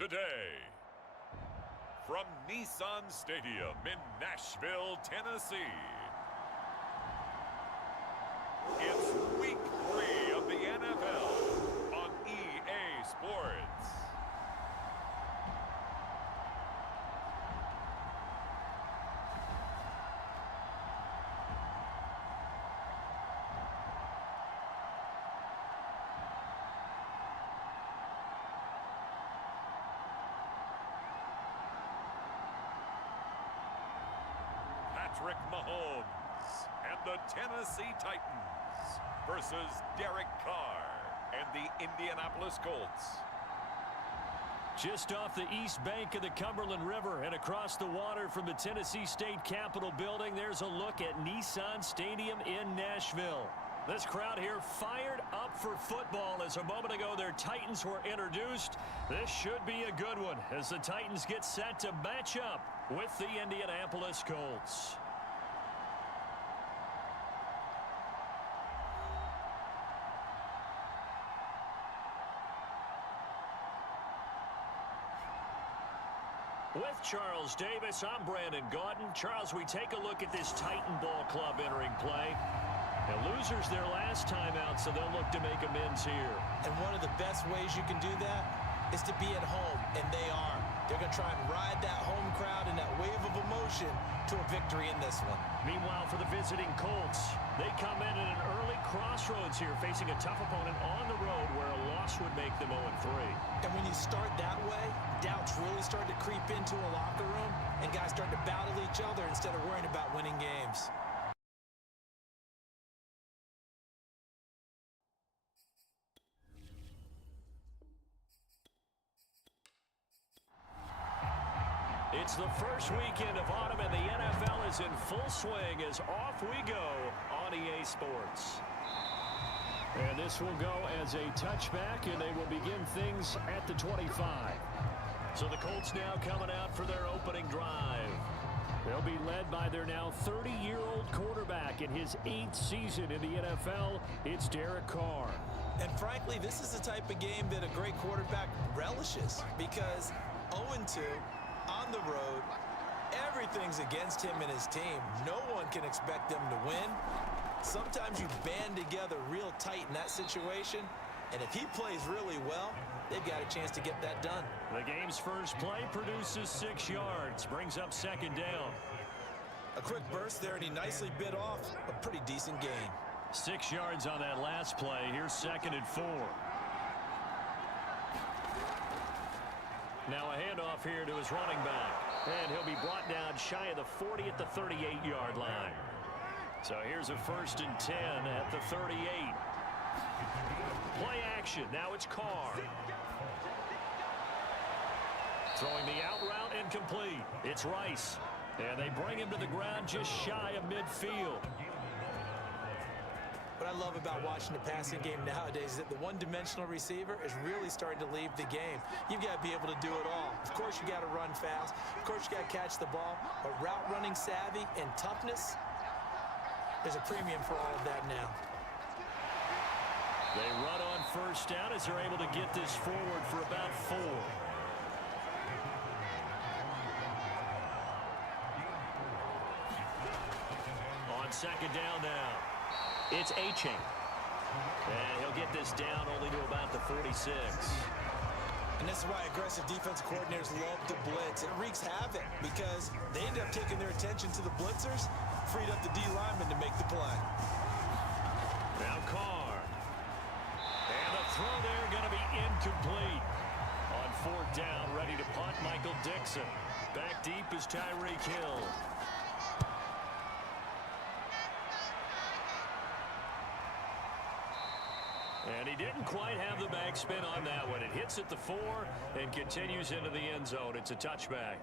today. From Nissan Stadium in Nashville, Tennessee, it's Week 3 of the NFL on EA Sports. Patrick Mahomes and the Tennessee Titans versus Derek Carr and the Indianapolis Colts. Just off the east bank of the Cumberland River and across the water from the Tennessee State Capitol building, there's a look at Nissan Stadium in Nashville. This crowd here fired up for football as a moment ago their Titans were introduced. This should be a good one as the Titans get set to match up with the Indianapolis Colts. With Charles Davis, I'm Brandon Gaudin. Charles, we take a look at this Titan Ball Club entering play. The losers their last time out, so they'll look to make amends here. And one of the best ways you can do that is to be at home, and they are. They're going to try and ride that home crowd and that wave of emotion to a victory in this one. Meanwhile, for the visiting Colts, they come in at an early crossroads here, facing a tough opponent on the road where a loss would make them 0-3. And when you start that way, doubts really start to creep into a locker room, and guys start to battle each other instead of worrying about winning games. It's the first weekend of autumn, and the NFL is in full swing as off we go on EA Sports. And this will go as a touchback, and they will begin things at the 25. So the Colts now coming out for their opening drive. They'll be led by their now 30-year-old quarterback in his 8th season in the NFL. It's Derek Carr. And frankly, this is the type of game that a great quarterback relishes because 0-2 on the road, everything's against him and his team. No one can expect them to win. Sometimes you band together real tight in that situation, and if he plays really well, they've got a chance to get that done. The game's first play produces 6 yards, brings up second down. A quick burst there, and he nicely bit off a pretty decent gain. 6 yards on that last play. Here's 2nd and 4. Now a handoff here to his running back. And he'll be brought down shy of the 40 at the 38-yard line. So here's a 1st and 10 at the 38. Play action. Now it's Carr. Throwing the out route incomplete. It's Rice. And they bring him to the ground just shy of midfield. What I love about watching the passing game nowadays is that the one-dimensional receiver is really starting to leave the game. You've got to be able to do it all. Of course, you got to run fast. Of course, you got to catch the ball. But route running savvy and toughness, there's a premium for all of that now. They run on 1st down as they're able to get this forward for about 4. On 2nd down now. It's A-Chain. And he'll get this down only to about the 46. And this is why aggressive defensive coordinators love to blitz. It wreaks havoc because they end up taking their attention to the blitzers, freed up the D lineman to make the play. Now Carr. And the throw there going to be incomplete. On 4th down, ready to punt, Michael Dixon. Back deep is Tyreek Hill. And he didn't quite have the backspin on that one. It hits at the 4 and continues into the end zone. It's a touchback.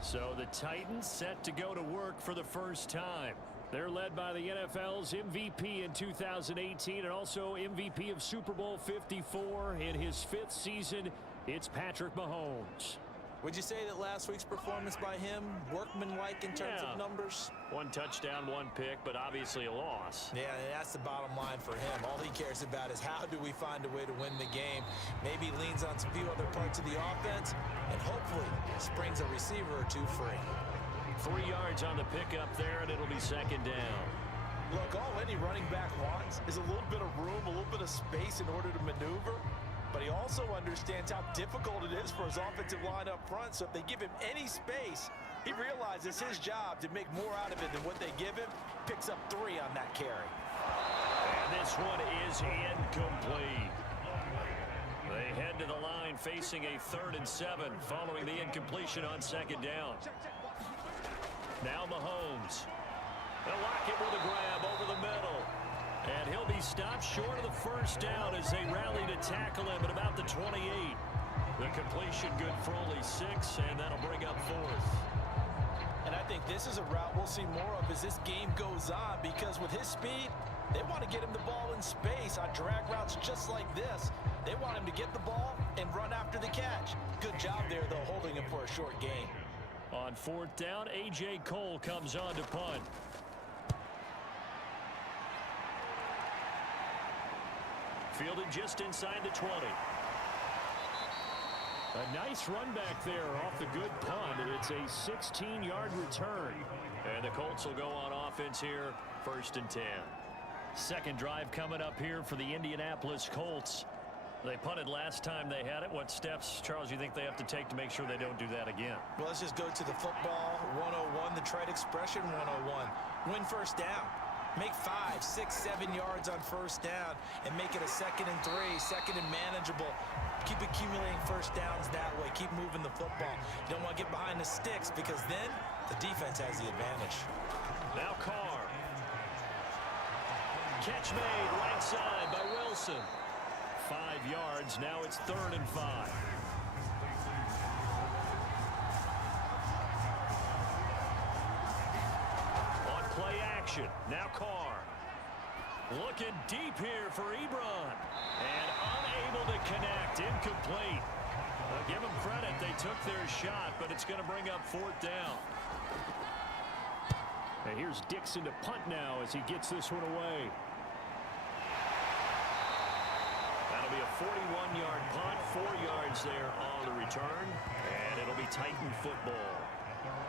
So the Titans set to go to work for the first time. They're led by the NFL's MVP in 2018 and also MVP of Super Bowl 54 in his 5th season. It's Patrick Mahomes. Would you say that last week's performance by him, workmanlike in terms of numbers? 1 touchdown, 1 pick, but obviously a loss. Yeah, and that's the bottom line for him. All he cares about is how do we find a way to win the game. Maybe leans on some few other parts of the offense, and hopefully springs a receiver or two free. 3 yards on the pickup there, and it'll be 2nd down. Look, all any running back wants is a little bit of room, a little bit of space in order to maneuver. But he also understands how difficult it is for his offensive line up front. So if they give him any space, he realizes his job to make more out of it than what they give him. Picks up 3 on that carry. And this one is incomplete. They head to the line facing a 3rd and 7 following the incompletion on 2nd down. Now Mahomes. They'll lock it with a grab over the middle. And he'll be stopped short of the 1st down as they rally to tackle him at about the 28. The completion good for only 6, and that'll bring up 4th. And I think this is a route we'll see more of as this game goes on, because with his speed, they want to get him the ball in space on drag routes just like this. They want him to get the ball and run after the catch. Good job there, though, holding him for a short gain. On 4th down, A.J. Cole comes on to punt. Fielded just inside the 20. A nice run back there off the good punt, and it's a 16-yard return. And the Colts will go on offense here, 1st and 10. 2nd drive coming up here for the Indianapolis Colts. They punted last time they had it. What steps, Charles, you think they have to take to make sure they don't do that again? Well, let's just go to the football 101, the trade expression 101. Win 1st down. Make 5, 6, 7 yards on 1st down and make it a 2nd and 3, 2nd and manageable. Keep accumulating 1st downs that way. Keep moving the football. You don't want to get behind the sticks, because then the defense has the advantage. Now Carr. Catch made right side by Wilson. 5 yards. Now it's 3rd and 5. Play action. Now Carr. Looking deep here for Ebron. And unable to connect. Incomplete. Give them credit. They took their shot, but it's going to bring up 4th down. And here's Dixon to punt now as he gets this one away. That'll be a 41-yard punt. 4 yards there on the return. And it'll be Titan football.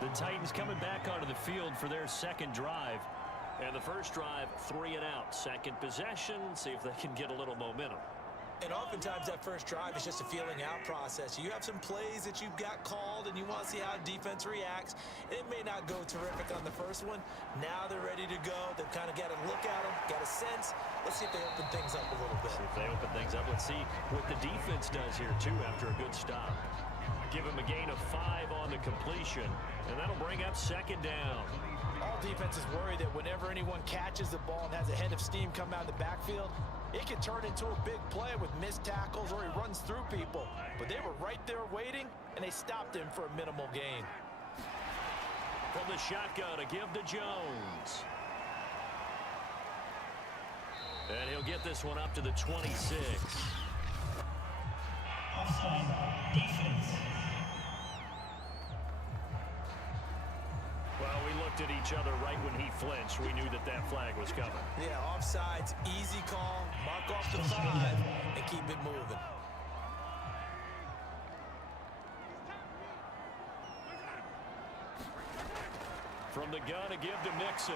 The Titans coming back onto the field for their 2nd drive. And the 1st drive, 3 and out. 2nd possession, see if they can get a little momentum. And oftentimes that 1st drive is just a feeling out process. You have some plays that you've got called, and you want to see how defense reacts. It may not go terrific on the 1st one. Now they're ready to go. They've kind of got to look at them, got a sense. Let's see if they open things up a little bit. See if they open things up. Let's see what the defense does here, too, after a good stop. Give him a gain of 5 on the completion, and that'll bring up 2nd down. All defenses worry that whenever anyone catches the ball and has a head of steam come out of the backfield, it can turn into a big play with missed tackles or he runs through people. But they were right there waiting, and they stopped him for a minimal gain. From the shotgun, a give to Jones. And he'll get this one up to the 26. Offside defense. Well, we looked at each other right when he flinched. We knew that that flag was coming. Yeah, offsides, easy call. Mark off the 5 and keep it moving. From the gun, a give to Mixon.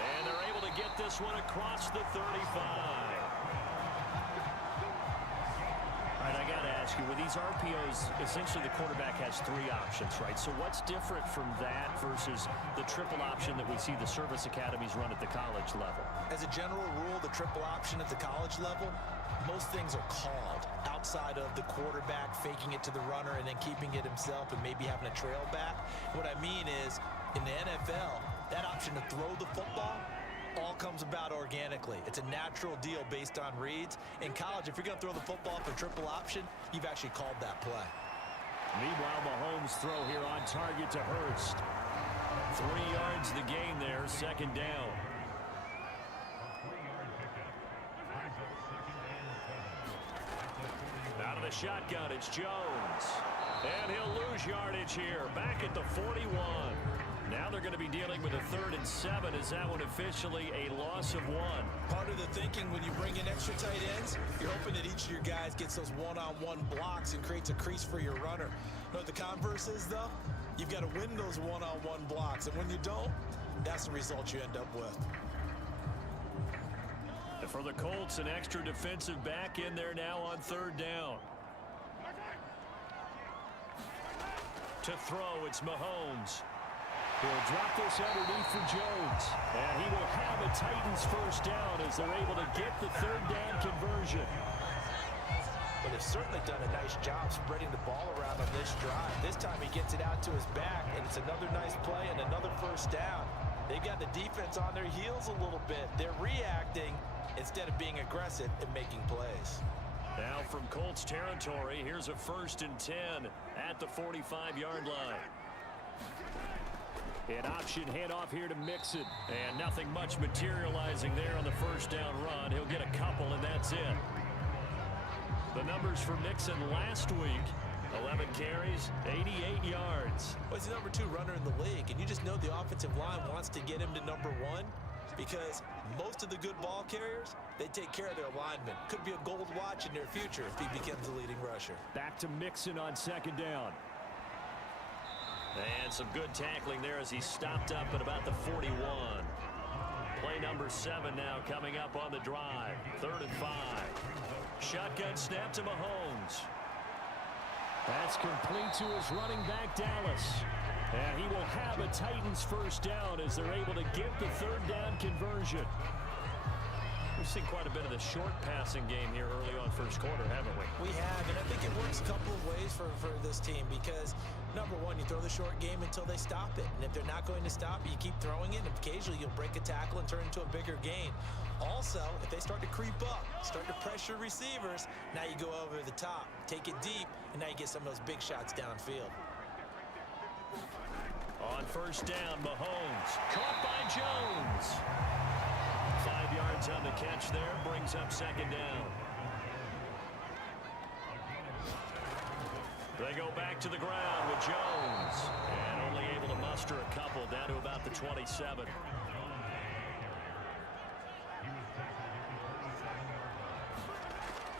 And they're able to get this one across the 35. All right, I got to ask you, with these RPOs, essentially the quarterback has 3 options, right? So what's different from that versus the triple option that we see the service academies run at the college level? As a general rule, the triple option at the college level, most things are called outside of the quarterback faking it to the runner and then keeping it himself and maybe having a trail back. What I mean is, in the NFL, that option to throw the football all comes about organically. It's a natural deal based on reads. In college, if you're going to throw the football for triple option, you've actually called that play. Meanwhile, Mahomes' throw here on target to Hurst. 3 yards the gain there, 2nd down. Out of the shotgun. It's Jones. And he'll lose yardage here. Back at the 41. Now they're going to be dealing with a 3rd and 7. Is that one officially a loss of 1? Part of the thinking when you bring in extra tight ends, you're hoping that each of your guys gets those one-on-one blocks and creates a crease for your runner. You know what the converse is, though? You've got to win those one-on-one blocks. And when you don't, that's the result you end up with. And for the Colts, an extra defensive back in there now on 3rd down. To throw, it's Mahomes. He'll drop this underneath for Jones. And he will have a Titans first down as they're able to get the 3rd down conversion. But they've certainly done a nice job spreading the ball around on this drive. This time he gets it out to his back, and it's another nice play and another first down. They've got the defense on their heels a little bit. They're reacting instead of being aggressive and making plays. Now from Colts territory, here's a 1st and 10 at the 45-yard line. An option handoff here to Mixon. And nothing much materializing there on the first down run. He'll get a couple, and that's it. The numbers for Mixon last week, 11 carries, 88 yards. Well, he's the #2 runner in the league, and you just know the offensive line wants to get him to #1 because most of the good ball carriers, they take care of their linemen. Could be a gold watch in their future if he becomes the leading rusher. Back to Mixon on 2nd down. And some good tackling there as he stopped up at about the 41. Play number 7 now coming up on the drive. 3rd and 5. Shotgun snap to Mahomes. That's complete to his running back, Dallas. And he will have a Titans first down as they're able to get the 3rd down conversion. We've seen quite a bit of the short passing game here early on first quarter, haven't we? We have, and I think it works a couple of ways for this team because, #1, you throw the short game until they stop it. And if they're not going to stop it, you keep throwing it, and occasionally you'll break a tackle and turn it into a bigger gain. Also, if they start to creep up, start to pressure receivers, now you go over the top, take it deep, and now you get some of those big shots downfield. On first down, Mahomes. Caught by Jones. 5 yards on the catch there. Brings up 2nd down. They go back to the ground with Jones. And only able to muster a couple down to about the 27.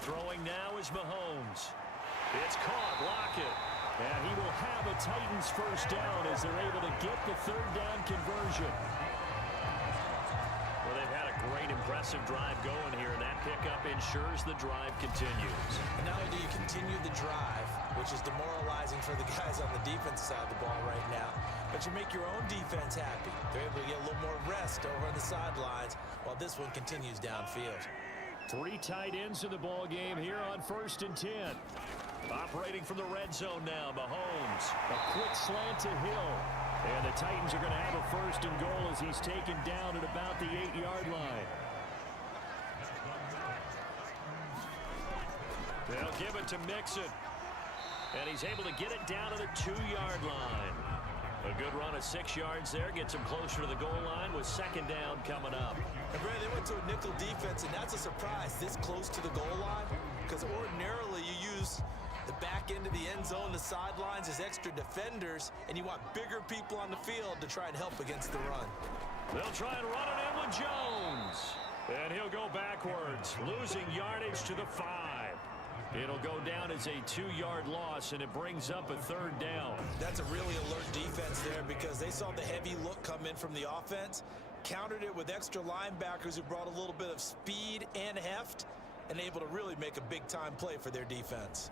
Throwing now is Mahomes. It's caught. Lockett. And he will have a Titans first down as they're able to get the 3rd down conversion. Well, they've had a great, impressive drive going here, and that pickup ensures the drive continues. And not only do you continue the drive, which is demoralizing for the guys on the defensive side of the ball right now, but you make your own defense happy. They're able to get a little more rest over on the sidelines while this one continues downfield. 3 tight ends in the ball game here on 1st and 10. Operating from the red zone now, Mahomes. A quick slant to Hill. And the Titans are going to have a 1st and goal as he's taken down at about the 8-yard line. They'll give it to Mixon. And he's able to get it down to the 2-yard line. A good run of 6 yards there. Gets him closer to the goal line with 2nd down coming up. And Brad, they went to a nickel defense, and that's a surprise this close to the goal line. Because ordinarily you use the back end of the end zone, the sidelines as extra defenders, and you want bigger people on the field to try and help against the run. They'll try and run it in with Jones. And he'll go backwards, losing yardage to the 5. It'll go down as a 2-yard loss, and it brings up a 3rd down. That's a really alert defense there because they saw the heavy look come in from the offense, countered it with extra linebackers who brought a little bit of speed and heft, and able to really make a big-time play for their defense.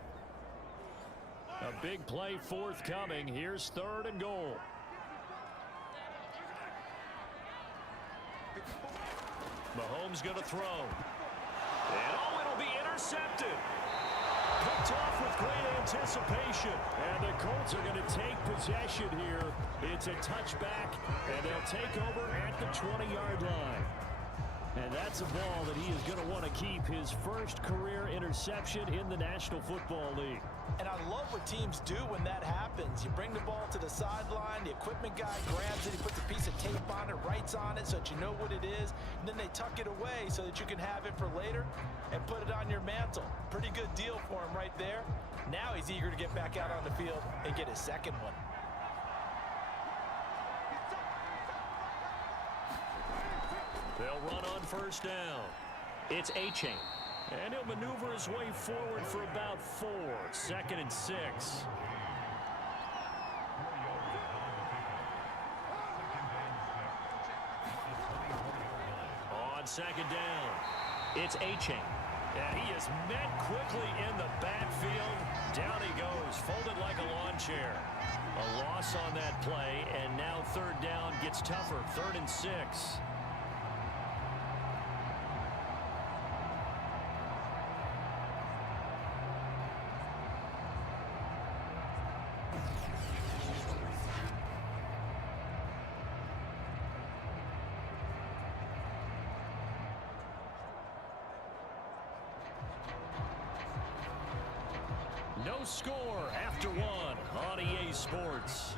A big play forthcoming. Here's 3rd and goal. Mahomes going to throw. And it'll be intercepted. Picked off with great anticipation. And the Colts are going to take possession here. It's a touchback, and they'll take over at the 20-yard line. And that's a ball that he is going to want to keep, his first career interception in the National Football League. And I love what teams do when that happens. You bring the ball to the sideline, the equipment guy grabs it, he puts a piece of tape on it, writes on it so that you know what it is, and then they tuck it away so that you can have it for later and put it on your mantle. Pretty good deal for him right there. Now he's eager to get back out on the field and get his second one. They'll run on first down. It's A-Chain. And he'll maneuver his way forward for about 4. 2nd and 6. On 2nd down. It's A-Chain. And he is met quickly in the backfield. Down he goes, folded like a lawn chair. A loss on that play, and now 3rd down gets tougher. 3rd and 6. No score after 1 on EA Sports.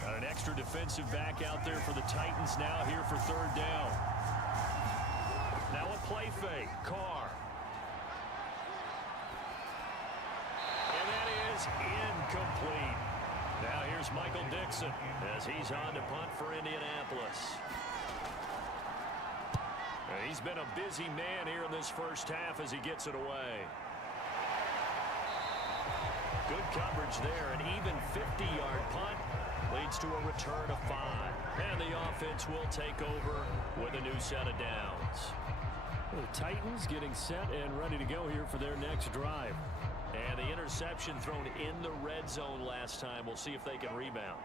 Got an extra defensive back out there for the Titans now here for 3rd down. Now a play fake. Carr. And that is incomplete. Now here's Michael Dixon as he's on to punt for Indianapolis. He's been a busy man here in this first half as he gets it away. Good coverage there. An even 50-yard punt leads to a return of 5. And the offense will take over with a new set of downs. The Titans getting set and ready to go here for their next drive. And the interception thrown in the red zone last time. We'll see if they can rebound.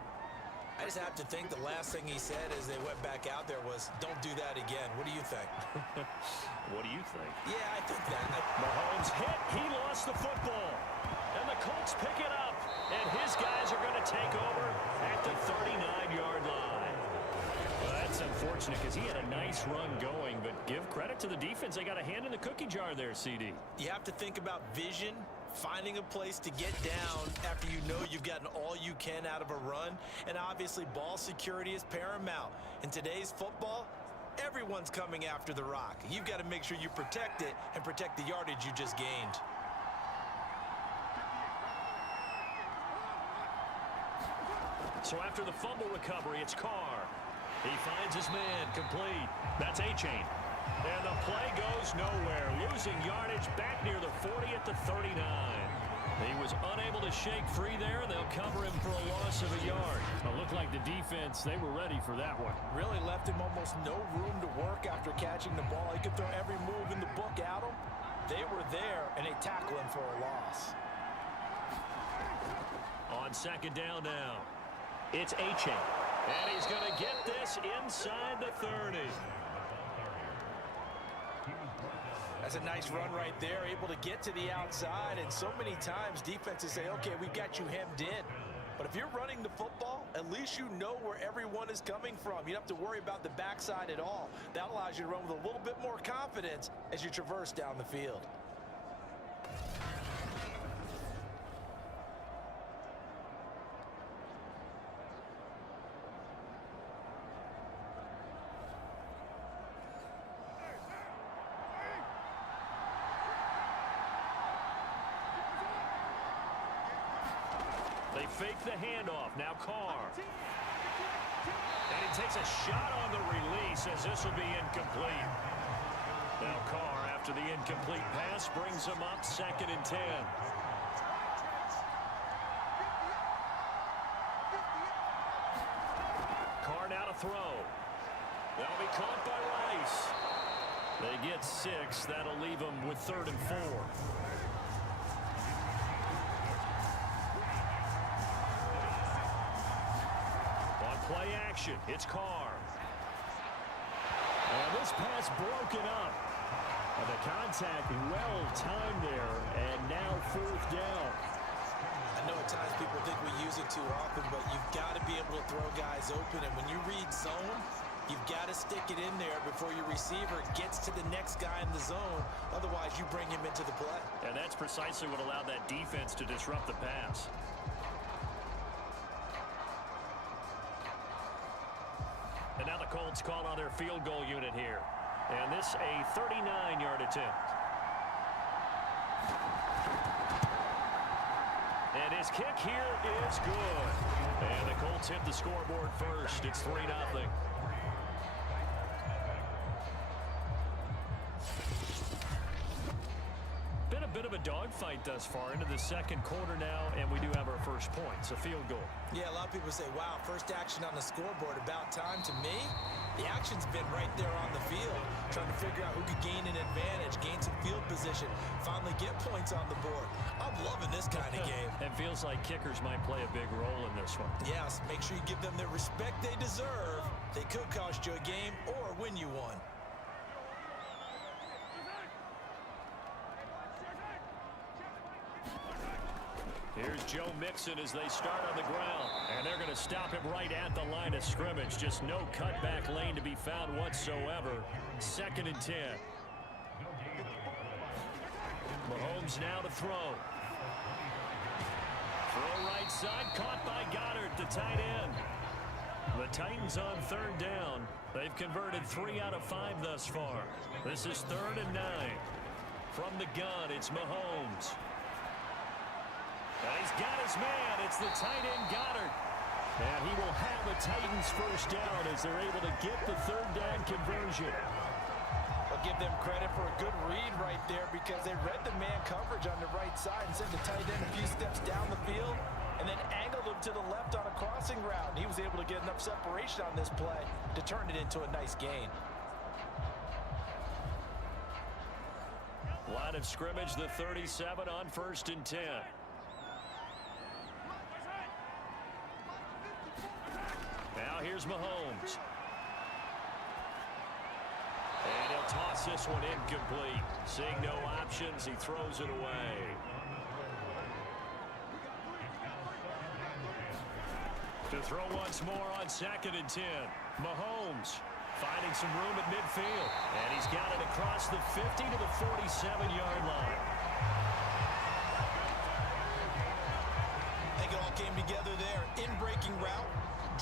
I just have to think the last thing he said as they went back out there was, don't do that again. What do you think? What do you think? Yeah, I think that. Mahomes hit. He lost the football. And the Colts pick it up. And his guys are going to take over at the 39-yard line. Well, that's unfortunate because he had a nice run going, but give credit to the defense. They got a hand in the cookie jar there, CD. You have to think about vision, finding a place to get down after you know you've gotten all you can out of a run. And obviously, ball security is paramount. In today's football, everyone's coming after the rock. You've got to make sure you protect it and protect the yardage you just gained. So after the fumble recovery, it's Carr. He finds his man, complete. That's A-Chain. And the play goes nowhere. Losing yardage back near the 40 at the 39. He was unable to shake free there, and they'll cover him for a loss of a yard. It looked like the defense, they were ready for that one. Really left him almost no room to work after catching the ball. He could throw every move in the book at him. They were there, and they tackle him for a loss. On 2nd down now. It's A-Chain. And he's going to get this inside the 30. That's a nice run right there, able to get to the outside. And so many times defenses say, okay, we've got you hemmed in. But if you're running the football, at least you know where everyone is coming from. You don't have to worry about the backside at all. That allows you to run with a little bit more confidence as you traverse down the field. They fake the handoff. Now Carr. And he takes a shot on the release as this will be incomplete. Now Carr, after the incomplete pass, brings him up 2nd and 10. Carr now to throw. That'll be caught by Rice. They get 6. That'll leave them with 3rd and 4. Play action. It's Carr. And this pass broken up. And the contact well timed there. And now 4th down. A I know at times people think we use it too often, but you've got to be able to throw guys open. And when you read zone, you've got to stick it in there before your receiver gets to the next guy in the zone. Otherwise, you bring him into the play. And that's precisely what allowed that defense to disrupt the pass. And now the Colts call on their field goal unit here. And this a 39-yard attempt. And his kick here is good. And the Colts hit the scoreboard first. It's 3-0. Been a bit of a dogfight thus far into the second quarter now, and we do have our first point. It's a field goal. Yeah, a lot of people say, wow, first action on the scoreboard, about time. To me, the action's been right there on the field, trying to figure out who could gain an advantage, gain some field position, finally get points on the board. I'm loving this kind of game. It feels like kickers might play a big role in this one. Yes, make sure you give them the respect they deserve. They could cost you a game or win you one. Here's Joe Mixon as they start on the ground. And they're going to stop him right at the line of scrimmage. Just no cutback lane to be found whatsoever. 2nd and 10. Mahomes now to throw. Throw right side, caught by Goddard, the tight end. The Titans on 3rd down. They've converted 3 out of 5 thus far. This is 3rd and 9. From the gun, it's Mahomes. And he's got his man. It's the tight end, Goddard. And he will have a Titans first down as they're able to get the 3rd down conversion. I'll give them credit for a good read right there because they read the man coverage on the right side and sent the tight end a few steps down the field and then angled him to the left on a crossing route. And he was able to get enough separation on this play to turn it into a nice gain. Line of scrimmage, the 37 on 1st and 10. Now here's Mahomes. And he'll toss this one incomplete. Seeing no options, he throws it away. To throw once more on 2nd and 10. Mahomes finding some room at midfield. And he's got it across the 50 to the 47-yard line. I think it all came together there. In-breaking route.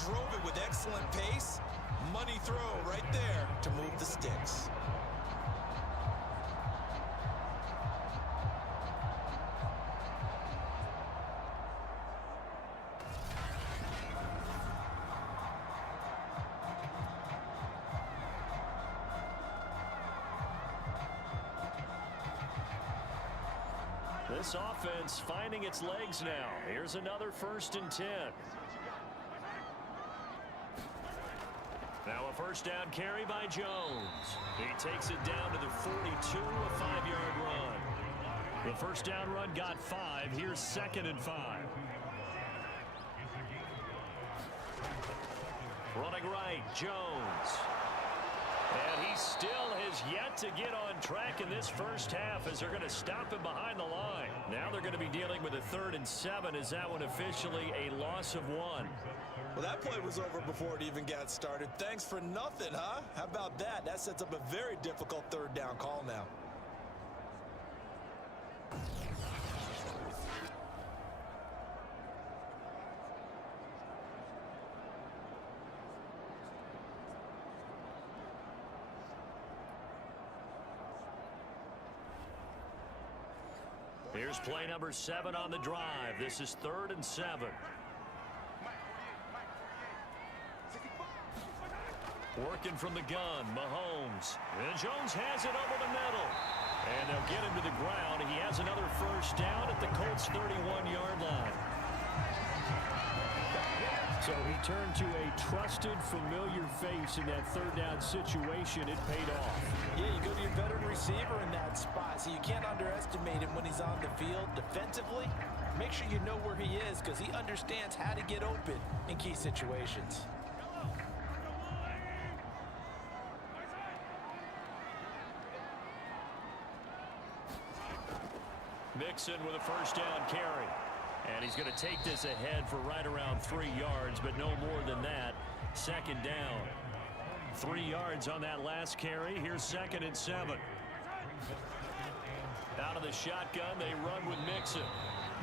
Drove it with excellent pace. Money throw right there to move the sticks. This offense finding its legs now. Here's another 1st and 10. Now a first down carry by Jones. He takes it down to the 42, a 5-yard run. The first down run got 5. Here's 2nd and 5. Running right, Jones. And he still has yet to get on track in this first half as they're going to stop him behind the line. Now they're going to be dealing with a 3rd and 7. Is that one officially a loss of 1? Well, that play was over before it even got started. Thanks for nothing, huh? How about that? That sets up a very difficult 3rd down call now. Here's play number 7 on the drive. This is 3rd and 7. Working from the gun, Mahomes. And Jones has it over the middle. And they'll get him to the ground. He has another first down at the Colts' 31-yard line. So he turned to a trusted, familiar face in that 3rd down situation. It paid off. Yeah, you go to your veteran receiver in that spot, so you can't underestimate him when he's on the field defensively. Make sure you know where he is because he understands how to get open in key situations. Mixon with a first down carry. And he's going to take this ahead for right around 3 yards, but no more than that. Second down. 3 yards on that last carry. Here's 2nd and 7. Out of the shotgun, they run with Mixon.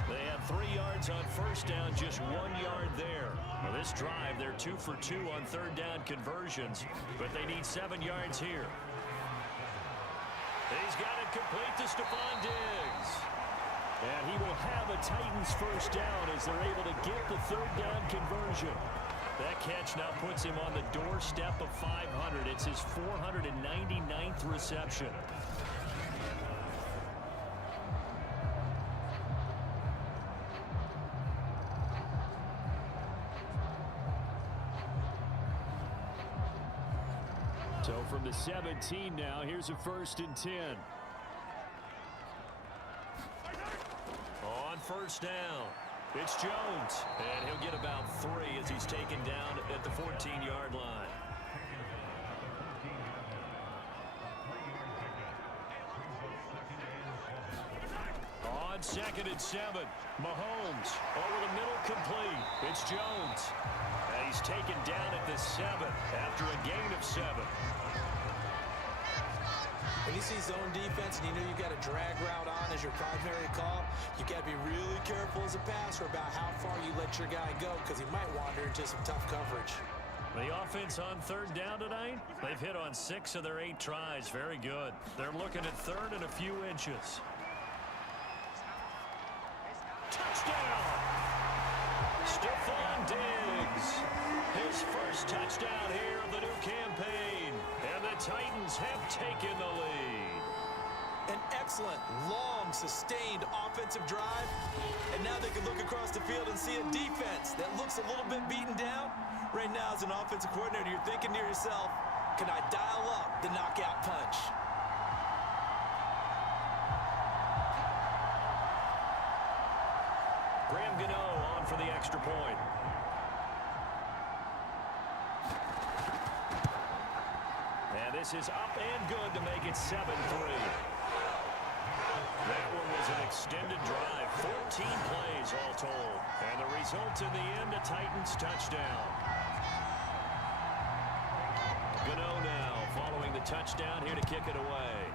They have 3 yards on first down, just 1 yard there. Well, this drive, they're 2 for 2 on third down conversions, but they need 7 yards here. He's got it complete to Stephon Diggs. And he will have a Titans first down as they're able to get the third down conversion. That catch now puts him on the doorstep of 500. It's his 499th reception. So from the 17 now, here's a 1st and 10. On first down, it's Jones. And he'll get about 3 as he's taken down at the 14-yard line. On 2nd and 7, Mahomes over the middle, complete. It's Jones. And he's taken down at the 7 after a gain of 7. When you see zone defense and you know you've got a drag route on as your primary call, you got to be really careful as a passer about how far you let your guy go because he might wander into some tough coverage. The offense on third down tonight, they've hit on 6 of their 8 tries. Very good. They're looking at third and a few inches. Touchdown! Stephon Diggs. His first touchdown here of the new campaign. And the Titans have taken the lead. An excellent, long, sustained offensive drive. And now they can look across the field and see a defense that looks a little bit beaten down. Right now, as an offensive coordinator, you're thinking to yourself, can I dial up the knockout punch? Graham Gano on for the extra point. And this is up and good to make it 7-3. That one was an extended drive, 14 plays all told. And the result in the end, a Titans touchdown. Gano now following the touchdown here to kick it away.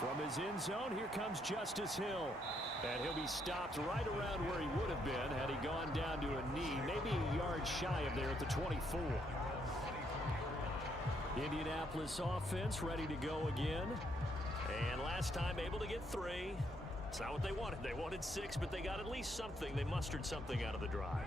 From his end zone, here comes Justice Hill. And he'll be stopped right around where he would have been had he gone down to a knee, maybe a yard shy of there at the 24. Indianapolis offense ready to go again. And last time able to get 3. It's not what they wanted. They wanted 6, but they got at least something. They mustered something out of the drive.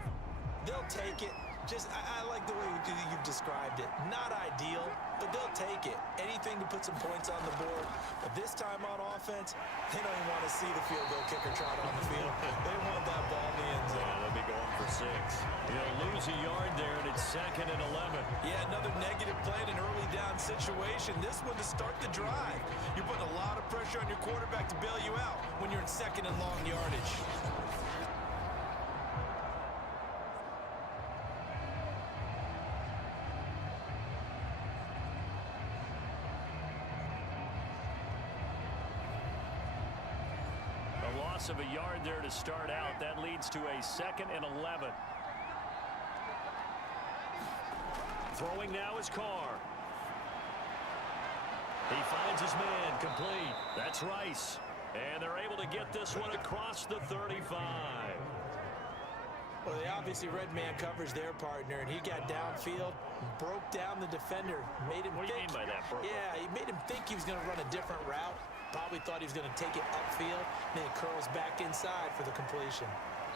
They'll take it. I like the way you've described it. Not ideal, but they'll take it. Anything to put some points on the board. But this time on offense, they don't even want to see the field goal kicker trot on the field. They want that ball in the end zone. Yeah, they'll be going for 6. He'll lose a yard there, and it's 2nd and 11. Yeah, another negative play in an early down situation. This one to start the drive. You're putting a lot of pressure on your quarterback to bail you out when you're in 2nd and long yardage. Of a yard there to start out. That leads to a 2nd and 11. Throwing now is Carr. He finds his man, complete. That's Rice. And they're able to get this one across the 35. Well, they obviously read man coverage their partner, and he got downfield, broke down the defender, made him What do you mean by that, bro? Yeah, he made him think he was going to run a different route. Probably thought he was going to take it upfield, then he curls back inside for the completion.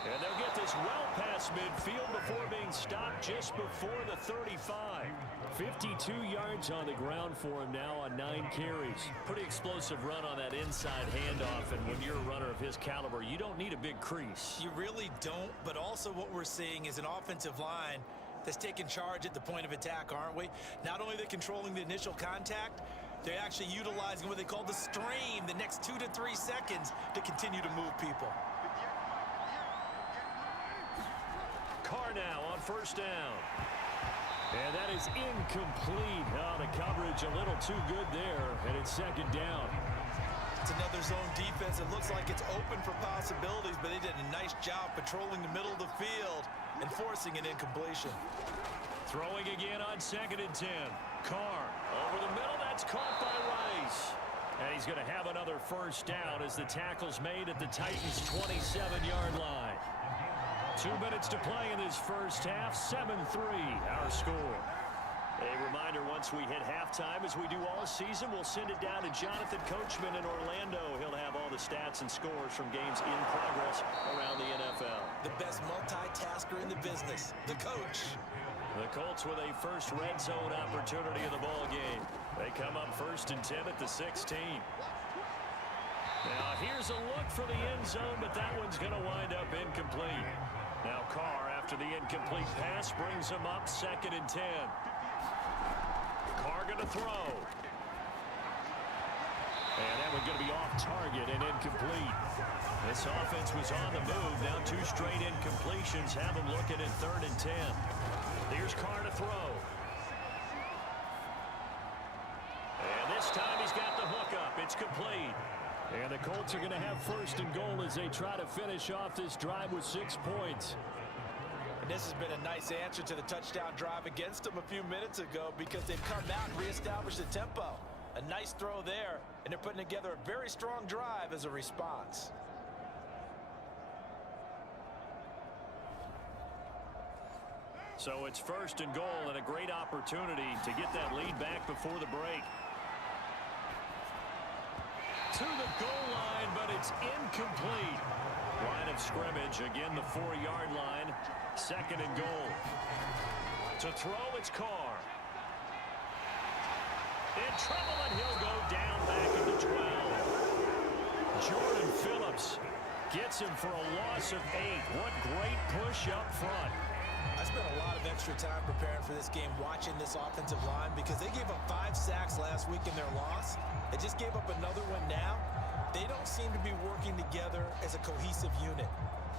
And they'll get this well past midfield before being stopped just before the 35. 52 yards on the ground for him now on 9 carries. Pretty explosive run on that inside handoff, and when you're a runner of his caliber, you don't need a big crease. You really don't, but also what we're seeing is an offensive line that's taking charge at the point of attack, aren't we? Not only are they controlling the initial contact, they're actually utilizing what they call the stream, the next 2 to 3 seconds, to continue to move people. Carr now on first down. And that is incomplete. Oh, the coverage a little too good there, and it's 2nd down. It's another zone defense. It looks like it's open for possibilities, but they did a nice job patrolling the middle of the field and forcing an incompletion. Throwing again on 2nd and 10. Carr over the middle. That's caught by Rice. And he's going to have another first down as the tackle's made at the Titans' 27-yard line. 2 minutes to play in this first half. 7-3 our score. A reminder, once we hit halftime, as we do all season, we'll send it down to Jonathan Coachman in Orlando. He'll have all the stats and scores from games in progress around the NFL. The best multitasker in the business, the coach. The Colts with a first red zone opportunity in the ball game. They come up 1st and 10 at the 16. Now here's a look for the end zone, but that one's going to wind up incomplete. Now Carr, after the incomplete pass, brings him up 2nd and 10. Carr going to throw. And that one's going to be off target and incomplete. This offense was on the move. Now 2 straight incompletions have them looking at 3rd and 10. Here's Carr to throw. And this time he's got the hook up. It's complete. And the Colts are going to have 1st and goal as they try to finish off this drive with 6 points. And this has been a nice answer to the touchdown drive against them a few minutes ago because they've come out and reestablished the tempo. A nice throw there, and they're putting together a very strong drive as a response. So it's 1st and goal and a great opportunity to get that lead back before the break. To the goal line, but it's incomplete. Line of scrimmage, again the 4-yard line. 2nd and goal. To throw, it's Carr. In trouble, and he'll go down back at the 12. Jordan Phillips gets him for a loss of 8. What great push up front. I spent a lot of extra time preparing for this game watching this offensive line because they gave up 5 sacks last week in their loss. They just gave up another one now. They don't seem to be working together as a cohesive unit.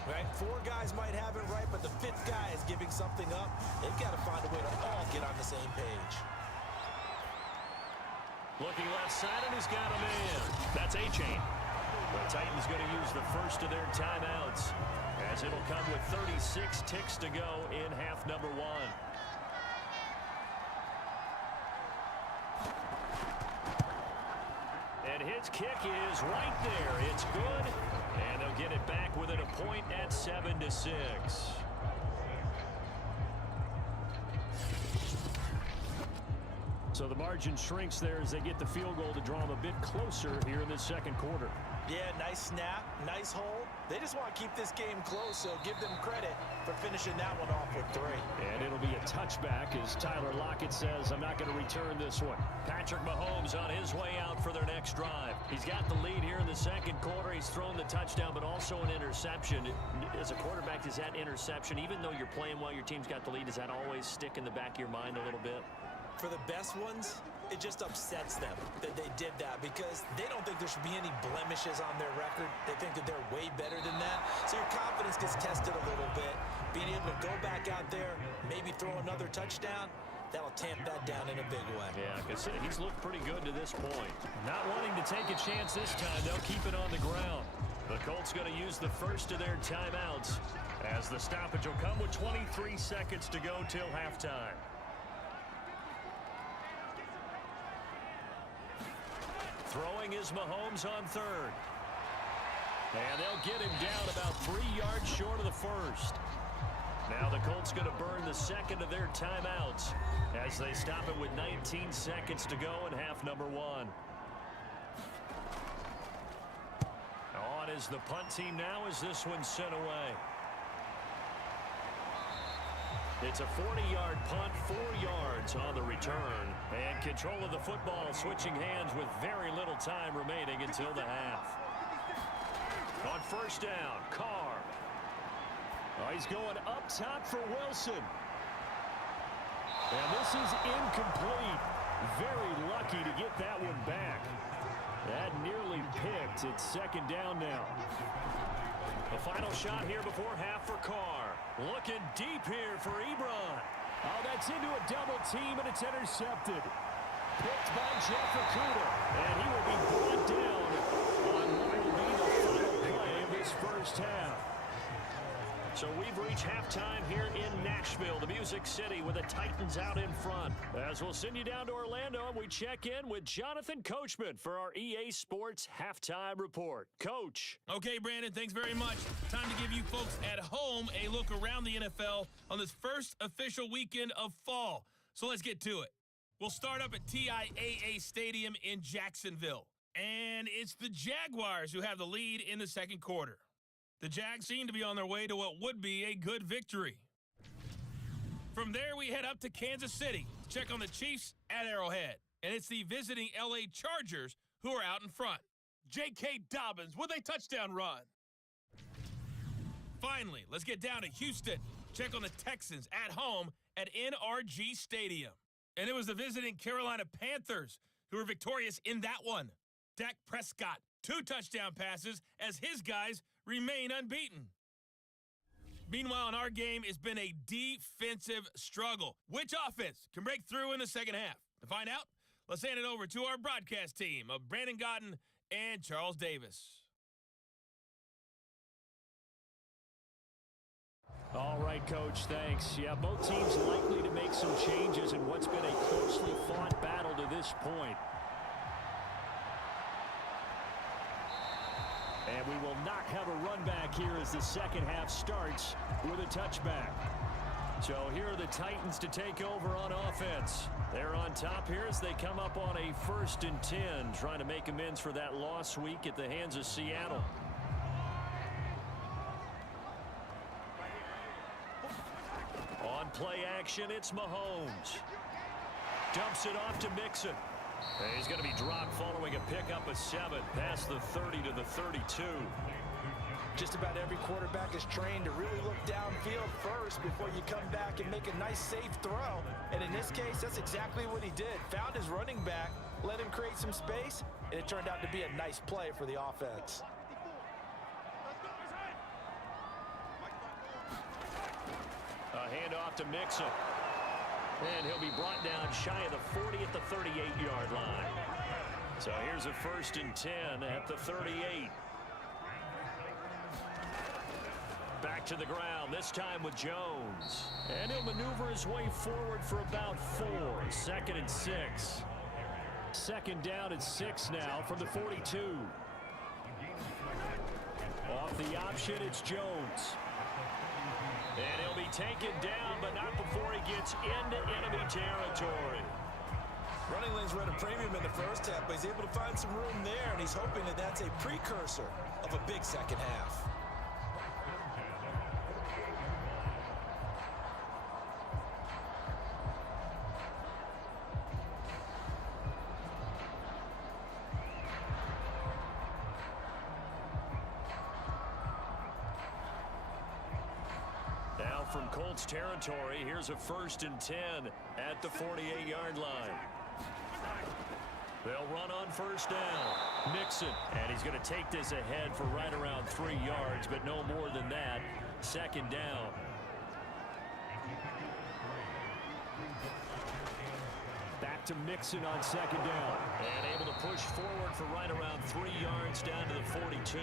Right? 4 guys might have it right, but the 5th guy is giving something up. They've got to find a way to all get on the same page. Looking left side, and he's got a man. That's A-Chain. The Titans going to use the first of their timeouts, as it'll come with 36 ticks to go in half number 1. And his kick is right there. It's good, and they'll get it back within a point at 7-6. So the margin shrinks there as they get the field goal to draw them a bit closer here in the 2nd quarter. Yeah, nice snap, nice hold. They just want to keep this game close, so give them credit for finishing that one off with 3. And it'll be a touchback as Tyler Lockett says, I'm not going to return this one. Patrick Mahomes on his way out for their next drive. He's got the lead here in the 2nd quarter. He's thrown the touchdown, but also an interception. As a quarterback, is that interception, even though you're playing well, your team's got the lead, does that always stick in the back of your mind a little bit? For the best ones, it just upsets them that they did that because they don't think there should be any blemishes on their record. They think that they're way better than that. So your confidence gets tested a little bit. Being able to go back out there, maybe throw another touchdown, that'll tamp that down in a big way. Yeah, because he's looked pretty good to this point. Not wanting to take a chance this time, they'll keep it on the ground. The Colts going to use the first of their timeouts as the stoppage will come with 23 seconds to go till halftime. Throwing is Mahomes on 3rd. And they'll get him down about 3 yards short of the 1st. Now the Colts going to burn the 2nd of their timeouts as they stop it with 19 seconds to go in half number 1. On is the punt team now as this one's sent away. It's a 40-yard punt, 4 yards on the return. And control of the football switching hands with very little time remaining until the half. On 1st down, Carr. Oh, he's going up top for Wilson. And this is incomplete. Very lucky to get that one back. That nearly picked. It's 2nd down now. The final shot here before half for Carr. Looking deep here for Ebron. Oh, that's into a double team, and it's intercepted. Picked by Jeff Okudah. And he will be brought down this first half. So we've reached halftime here in Nashville, the Music City, with the Titans out in front. As we'll send you down to Orlando, and we check in with Jonathan Coachman for our EA Sports Halftime Report. Coach. Okay, Brandon, thanks very much. Time to give you folks at home a look around the NFL on this first official weekend of fall. So let's get to it. We'll start up at TIAA Stadium in Jacksonville. And it's the Jaguars who have the lead in the second quarter. The Jags seem to be on their way to what would be a good victory. From there, we head up to Kansas City to check on the Chiefs at Arrowhead. And it's the visiting LA Chargers who are out in front. J.K. Dobbins with a touchdown run. Finally, let's get down to Houston. Check on the Texans at home at NRG Stadium. And it was the visiting Carolina Panthers who were victorious in that one. Dak Prescott, 2 touchdown passes as his guys remain unbeaten. Meanwhile, in our game, it's been a defensive struggle. Which offense can break through in the second half? To find out, let's hand it over to our broadcast team of Brandon Godden and Charles Davis. All right, Coach, thanks. Yeah, both teams likely to make some changes in what's been a closely fought battle to this point. And we will not have a run back here as the second half starts with a touchback. So here are the Titans to take over on offense. They're on top here as they come up on a 1st and 10, trying to make amends for that lost week at the hands of Seattle. On play action, it's Mahomes. Dumps it off to Mixon. And he's going to be dropped following a pickup of 7 past the 30 to the 32. Just about every quarterback is trained to really look downfield first before you come back and make a nice, safe throw. And in this case, that's exactly what he did. Found his running back, let him create some space, and it turned out to be a nice play for the offense. A handoff to Mixon. And he'll be brought down shy of the 40 at the 38-yard line. So here's a 1st and 10 at the 38. Back to the ground, this time with Jones. And he'll maneuver his way forward for about 4. 2nd and 6. Second down and 6 now from the 42. Off the option, it's Jones. And he'll be taken down, but not before he gets into enemy territory. Running lanes were at a premium in the first half, but he's able to find some room there, and he's hoping that that's a precursor of a big second half. Now from Colts territory, here's a 1st and 10 at the 48-yard line. They'll run on 1st down. Mixon, and he's going to take this ahead for right around 3 yards, but no more than that. 2nd down. Back to Mixon on 2nd down. And able to push forward for right around 3 yards down to the 42.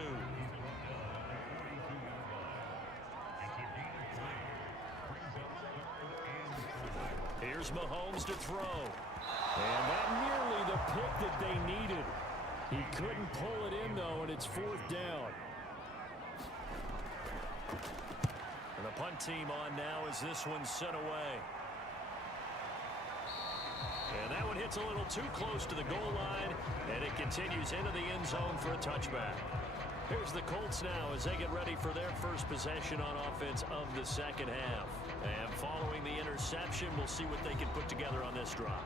Here's Mahomes to throw. And that nearly the pick that they needed. He couldn't pull it in, though, and it's 4th down. And the punt team on now as this one's sent away. And that one hits a little too close to the goal line, and it continues into the end zone for a touchback. Here's the Colts now as they get ready for their first possession on offense of the second half. And following the interception, we'll see what they can put together on this drive.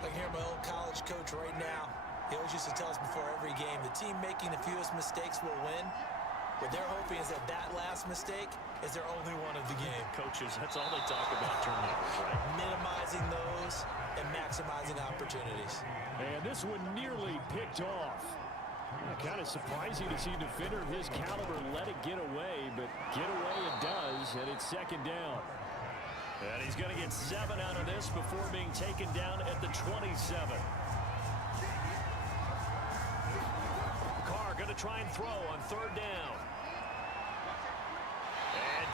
I can hear my old college coach right now. He always used to tell us before every game, the team making the fewest mistakes will win. What they're hoping is that that last mistake is their only one of the game. Coaches, that's all they talk about, turnovers, right? Minimizing those and maximizing opportunities. And this one nearly picked off. Kind of surprising to see a defender of his caliber let it get away, but get away it does, and it's 2nd down. And he's going to get 7 out of this before being taken down at the 27. Carr going to try and throw on 3rd down.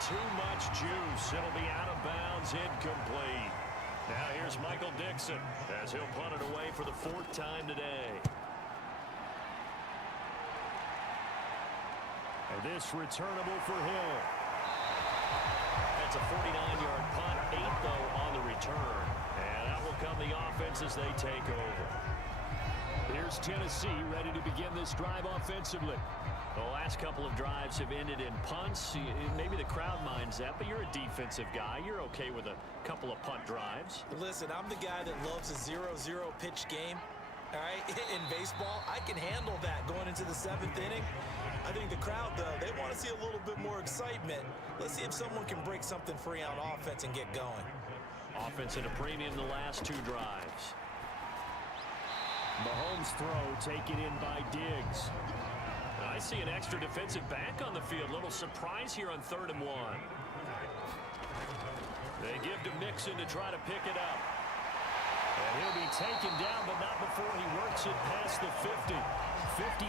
too much juice. It'll be out of bounds, incomplete. Now here's Michael Dixon as he'll punt it away for the 4th time today. And this returnable for Hill. That's a 49-yard punt, 8 though on the return. And out will come the offense as they take over. Here's Tennessee ready to begin this drive offensively. The last couple of drives have ended in punts. Maybe the crowd minds that, but you're a defensive guy. You're okay with a couple of punt drives. Listen, I'm the guy that loves a 0-0 pitch game. All right, in baseball, I can handle that going into the 7th inning. I think the crowd, though, they want to see a little bit more excitement. Let's see if someone can break something free on offense and get going. Offense at a premium the last 2 drives. Mahomes' throw taken in by Diggs. I see an extra defensive back on the field. Little surprise here on 3rd and 1. They give to Mixon to try to pick it up. And he'll be taken down, but not before he works it past the 50. 55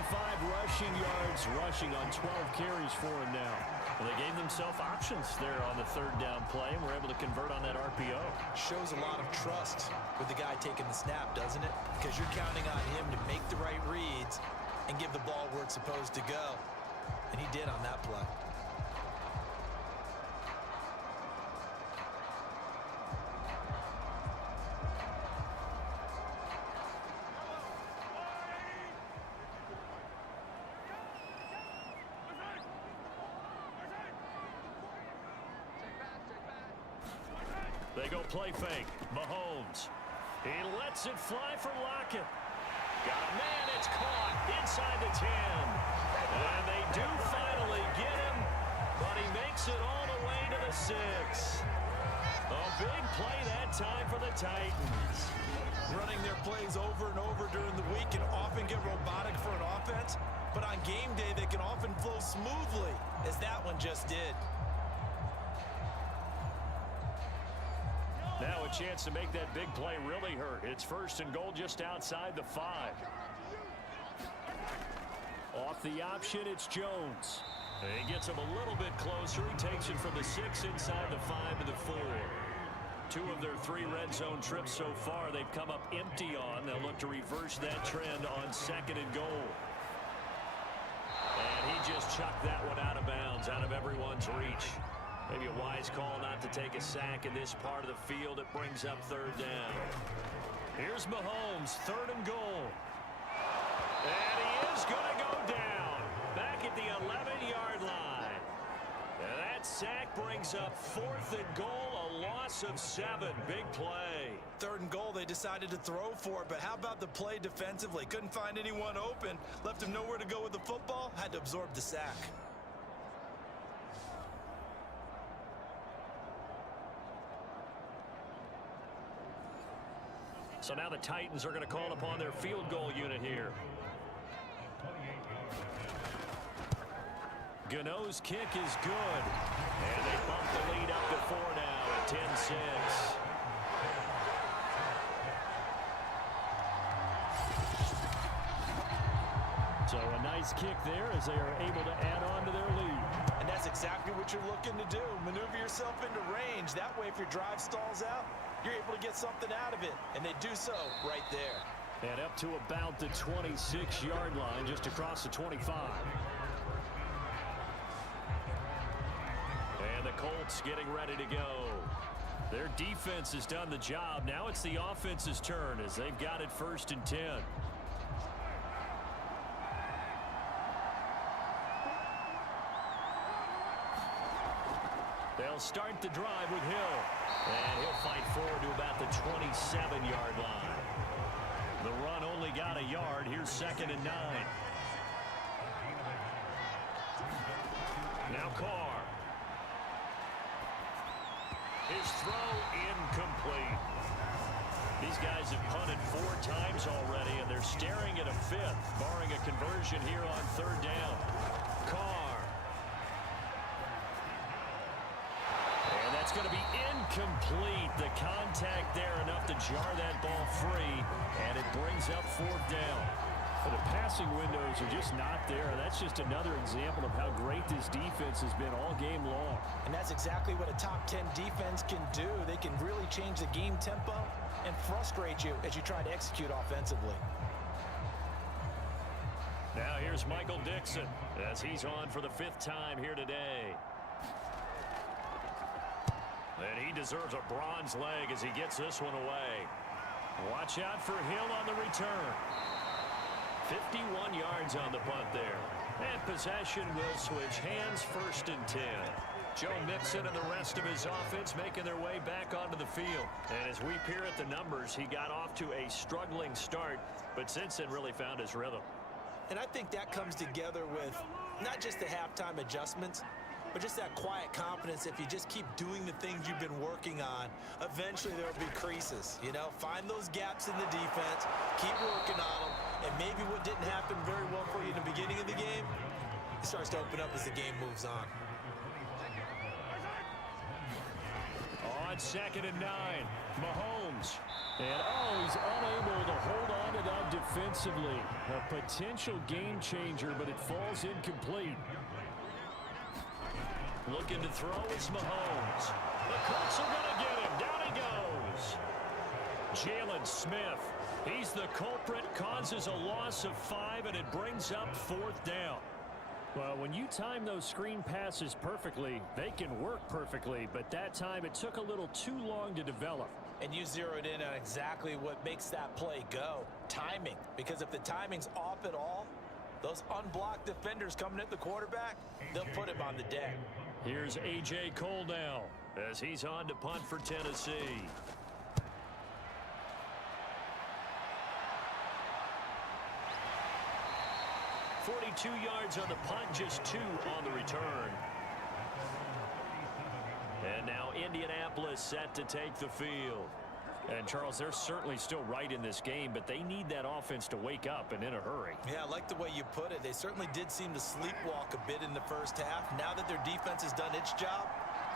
rushing yards, rushing on 12 carries for him now. Well, they gave themselves options there on the 3rd down play, and were able to convert on that RPO. Shows a lot of trust with the guy taking the snap, doesn't it? Because you're counting on him to make the right reads and give the ball where it's supposed to go. And he did on that play. They go play fake. Mahomes. He lets it fly for Lockett. Got a man, it's caught inside the 10. And they do finally get him, but he makes it all the way to the 6. A big play that time for the Titans. Running their plays over and over during the week can often get robotic for an offense, but on game day they can often flow smoothly, as that one just did. Now a chance to make that big play really hurt. It's 1st and goal just outside the 5. Off the option, it's Jones. He gets him a little bit closer. He takes it from the 6 inside the 5 to the 4. 2 of their 3 red zone trips so far they've come up empty on. They'll look to reverse that trend on 2nd and goal. And he just chucked that one out of bounds, out of everyone's reach. Maybe a wise call not to take a sack in this part of the field. It brings up 3rd down. Here's Mahomes, 3rd and goal. And he is going to go down back at the 11-yard line. And that sack brings up 4th and goal, a loss of 7. Big play. 3rd and goal, they decided to throw for it, but how about the play defensively? Couldn't find anyone open, left him nowhere to go with the football, had to absorb the sack. So now the Titans are going to call upon their field goal unit here. Gano's kick is good. And they bump the lead up to 4 now at 10-6. So a nice kick there as they are able to add on to their lead. And that's exactly what you're looking to do. Maneuver yourself into range. That way, if your drive stalls out, you're able to get something out of it. And they do so right there. And up to about the 26-yard line, just across the 25. And the Colts getting ready to go. Their defense has done the job. Now it's the offense's turn as they've got it 1st and 10. They'll start the drive with Hill. And he'll fight forward to about the 27-yard line. The run only got a yard. Here's 2nd and 9. Now Carr. His throw incomplete. These guys have punted 4 times already, and they're staring at a 5th, barring a conversion here on 3rd down. Carr. And that's going to be incomplete. The contact there enough to jar that ball free, and it brings up 4th down. The passing windows are just not there. That's just another example of how great this defense has been all game long. And that's exactly what a top 10 defense can do. They can really change the game tempo and frustrate you as you try to execute offensively. Now here's Michael Dixon as he's on for the 5th time here today. And he deserves a bronze leg as he gets this one away. Watch out for Hill on the return. 51 yards on the punt there. And possession will switch hands, 1st and 10. Joe Mixon and the rest of his offense making their way back onto the field. And as we peer at the numbers, he got off to a struggling start, but since then really found his rhythm. And I think that comes together with not just the halftime adjustments, but just that quiet confidence. If you just keep doing the things you've been working on, eventually there will be creases. You know, find those gaps in the defense, keep working on them, and maybe what didn't happen very well for you in the beginning of the game, it starts to open up as the game moves on. On 2nd and 9, Mahomes. And, he's unable to hold on to that defensively. A potential game changer, but it falls incomplete. Looking to throw, it's Mahomes. The Colts are going to get him. Down he goes. Jalen Smith. He's the culprit, causes a loss of 5, and it brings up 4th down. Well, when you time those screen passes perfectly, they can work perfectly, but that time it took a little too long to develop. And you zeroed in on exactly what makes that play go. Timing. Because if the timing's off at all, those unblocked defenders coming at the quarterback, they'll put him on the deck. Here's A.J. Cole now as he's on to punt for Tennessee. .42 yards on the punt, just 2 on the return. And now Indianapolis set to take the field. And, Charles, they're certainly still right in this game, but they need that offense to wake up and in a hurry. Yeah, I like the way you put it. They certainly did seem to sleepwalk a bit in the first half. Now that their defense has done its job,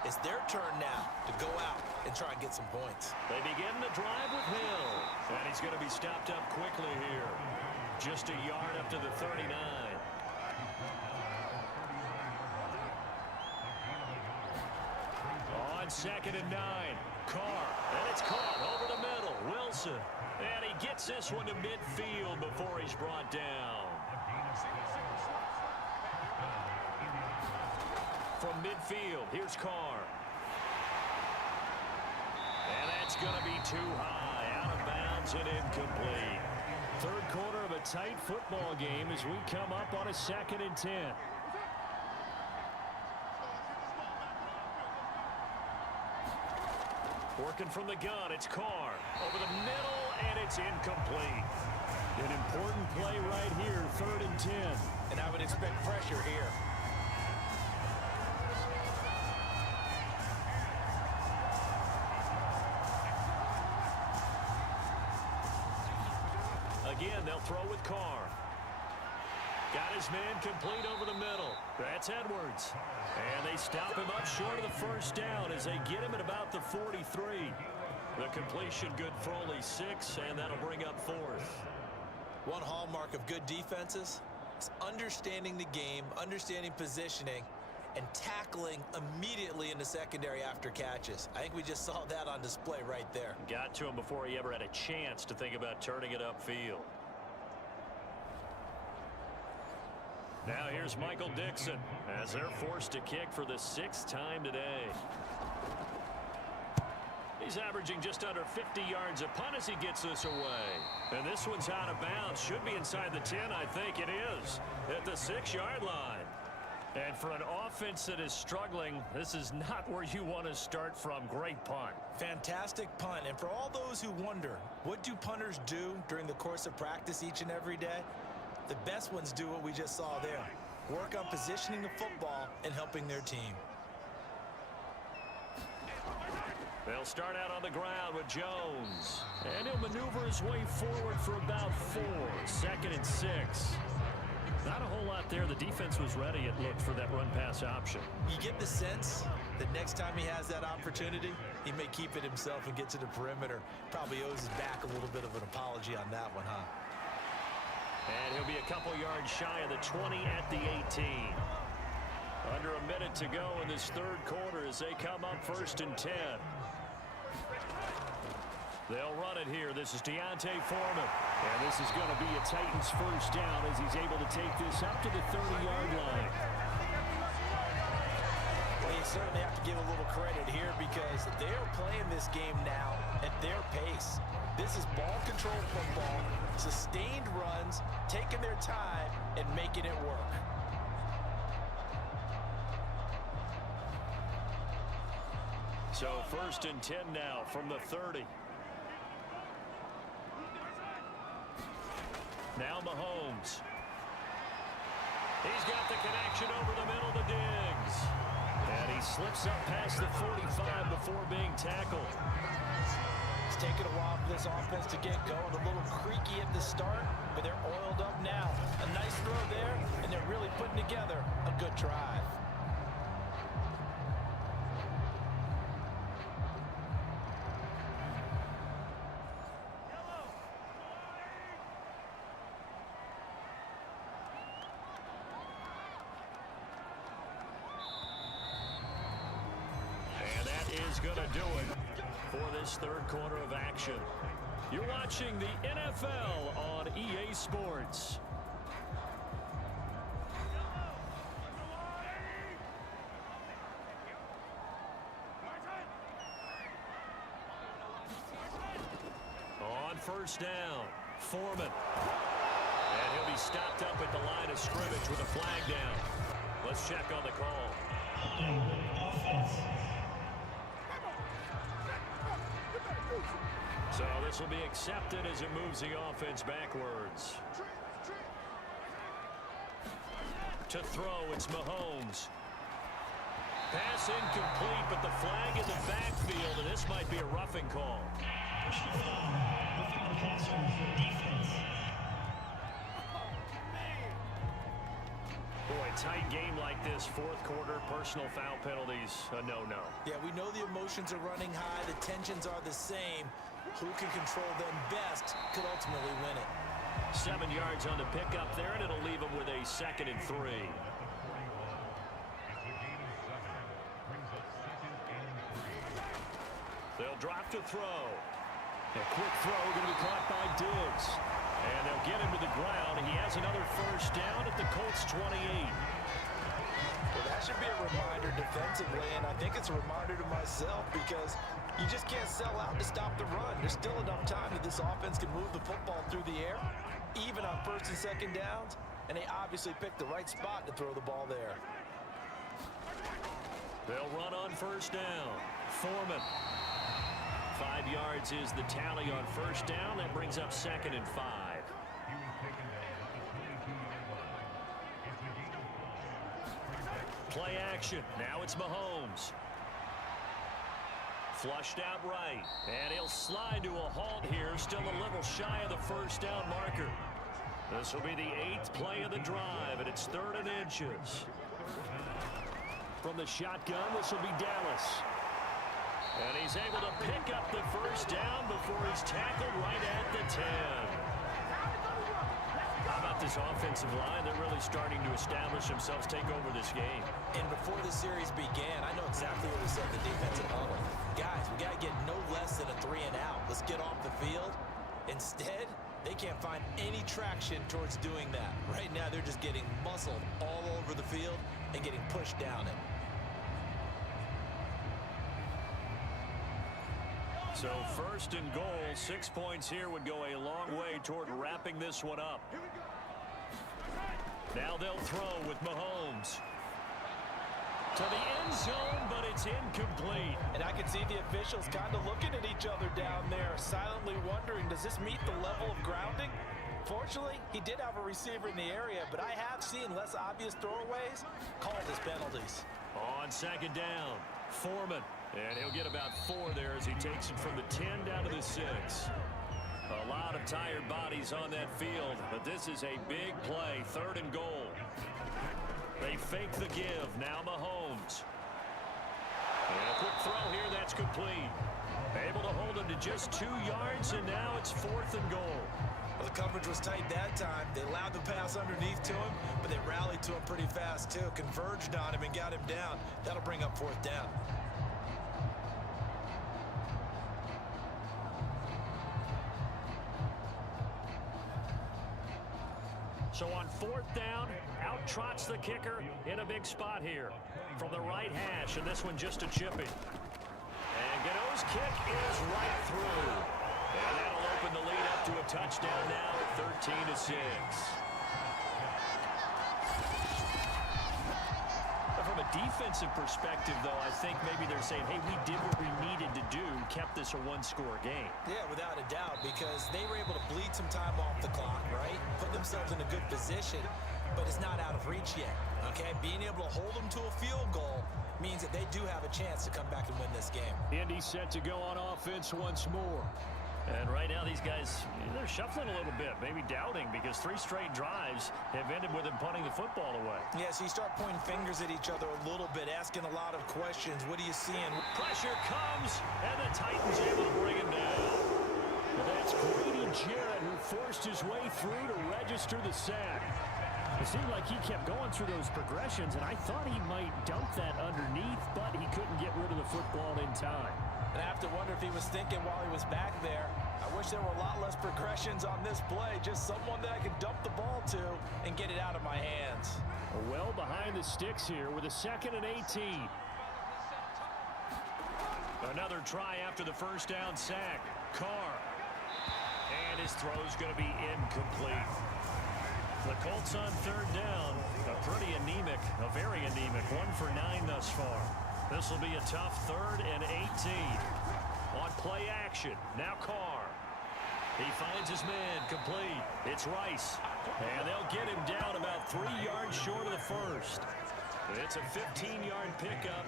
it's their turn now to go out and try and get some points. They begin the drive with Hill. And he's going to be stopped up quickly here. Just a yard up to the 39. On 2nd and 9, Carr, and it's caught over the middle. Wilson, and he gets this one to midfield before he's brought down. From midfield, here's Carr. And that's going to be too high, out of bounds and incomplete. 3rd quarter of a tight football game as we come up on a 2nd and 10. Working from the gun, it's Carr. Over the middle, and it's incomplete. An important play right here, 3rd and 10. And I would expect pressure here. Again, they'll throw with Carr. Got his man complete over the middle. That's Edwards. And they stop him up short of the 1st down as they get him at about the 43. The completion good for only 6, and that'll bring up 4th. One hallmark of good defenses is understanding the game, understanding positioning, and tackling immediately in the secondary after catches. I think we just saw that on display right there. Got to him before he ever had a chance to think about turning it upfield. Now here's Michael Dixon as they're forced to kick for the 6th time today. He's averaging just under 50 yards a punt as he gets this away. And this one's out of bounds. Should be inside the 10, I think it is. At the 6-yard line. And for an offense that is struggling, this is not where you want to start from. Great punt. Fantastic punt. And for all those who wonder, what do punters do during the course of practice each and every day? The best ones do what we just saw there. Work on positioning the football and helping their team. They'll start out on the ground with Jones. And he'll maneuver his way forward for about 4. 2nd and 6. Not a whole lot there. The defense was ready, it looked, for that run-pass option. You get the sense that next time he has that opportunity, he may keep it himself and get to the perimeter. Probably owes his back a little bit of an apology on that one, huh? And he'll be a couple yards shy of the 20 at the 18. Under a minute to go in this third quarter as they come up 1st and 10. They'll run it here. This is Deontay Foreman. And this is going to be a Titans first down as he's able to take this up to the 30-yard line. Well, you certainly have to give a little credit here because they're playing this game now at their pace. This is ball control football, sustained runs, taking their time, and making it work. So 1st and 10 now from the 30. Now Mahomes. He's got the connection over the middle to Diggs. And he slips up past the 45 before being tackled. It's taken a while for this offense to get going. A little creaky at the start, but they're oiled up now. A nice throw there, and they're really putting together a good drive. Is going to do it for this third quarter of action. You're watching the NFL on EA Sports. On 1st down, Foreman. And he'll be stopped up at the line of scrimmage with a flag down. Let's check on the call. Offense. So this will be accepted as it moves the offense backwards. To throw, it's Mahomes. Pass incomplete, but the flag in the backfield, and this might be a roughing call. Personal foul. Roughing the passer for defense. Boy, tight game like this, fourth quarter, personal foul penalties, a no-no. Yeah, we know the emotions are running high. The tensions are the same. Who can control them best could ultimately win it. 7 yards on the pickup there, and it'll leave them with a 2nd and 3. They'll drop to throw. A quick throw going to be caught by Diggs. And they'll get him to the ground. He has another first down at the Colts 28. Well, that should be a reminder defensively, and I think it's a reminder to myself because you just can't sell out to stop the run. There's still enough time that this offense can move the football through the air, even on 1st and 2nd downs, and they obviously picked the right spot to throw the ball there. They'll run on 1st down. Foreman. 5 yards is the tally on 1st down. That brings up 2nd and 5. Play action. Now it's Mahomes. Flushed out right. And he'll slide to a halt here. Still a little shy of the first down marker. This will be the 8th play of the drive, and it's 3rd and inches. From the shotgun, this will be Dallas. And he's able to pick up the first down before he's tackled right at the 10. How about this offensive line? They're really starting to establish themselves, take over this game. And before the series began, I know exactly what we said in the defensive huddle. Guys, we got to get no less than a 3 and out. Let's get off the field. Instead, they can't find any traction towards doing that. Right now, they're just getting muscled all over the field and getting pushed down it. So 1st and goal, 6 points here would go a long way toward wrapping this one up. Now they'll throw with Mahomes. To the end zone, but it's incomplete. And I can see the officials kind of looking at each other down there, silently wondering, does this meet the level of grounding? Fortunately, he did have a receiver in the area, but I have seen less obvious throwaways called as penalties. On 2nd down, Foreman. And he'll get about 4 there as he takes it from the 10 down to the 6. A lot of tired bodies on that field, but this is a big play, 3rd and goal. They fake the give, now Mahomes. And a quick throw here, that's complete. Able to hold him to just 2 yards, and now it's 4th and goal. Well, the coverage was tight that time. They allowed the pass underneath to him, but they rallied to him pretty fast, too. Converged on him and got him down. That'll bring up fourth down. So on fourth down, out trots the kicker in a big spot here from the right hash, and this one just a chipping. And Gano's kick is right through. And that'll open the lead up to a touchdown now at 13-6. From a defensive perspective, though, I think maybe they're saying, hey, we did what we needed to do, kept this a one-score game. Yeah, without a doubt, because they were able to bleed some time off the clock, right? Put themselves in a good position, but it's not out of reach yet, okay? Being able to hold them to a field goal means that they do have a chance to come back and win this game. Indy set to go on offense once more. And right now these guys, they're shuffling a little bit, maybe doubting, because 3 straight drives have ended with them punting the football away. Yeah, so you start pointing fingers at each other a little bit, asking a lot of questions. What are you seeing? Pressure comes, and the Titans able to bring him down. That's Grady Jarrett who forced his way through to register the sack. It seemed like he kept going through those progressions, and I thought he might dump that underneath, but he couldn't get rid of the football in time. And I have to wonder if he was thinking while he was back there, I wish there were a lot less progressions on this play, just someone that I could dump the ball to and get it out of my hands. Well behind the sticks here with a 2nd and 18. Another try after the first down sack. Carr. And his throw's going to be incomplete. The Colts on 3rd down. A pretty anemic, a very anemic 1 for 9 thus far. This will be a tough 3rd and 18. On play action, now Carr. He finds his man, complete. It's Rice. And they'll get him down about 3 yards short of the first. It's a 15-yard pickup,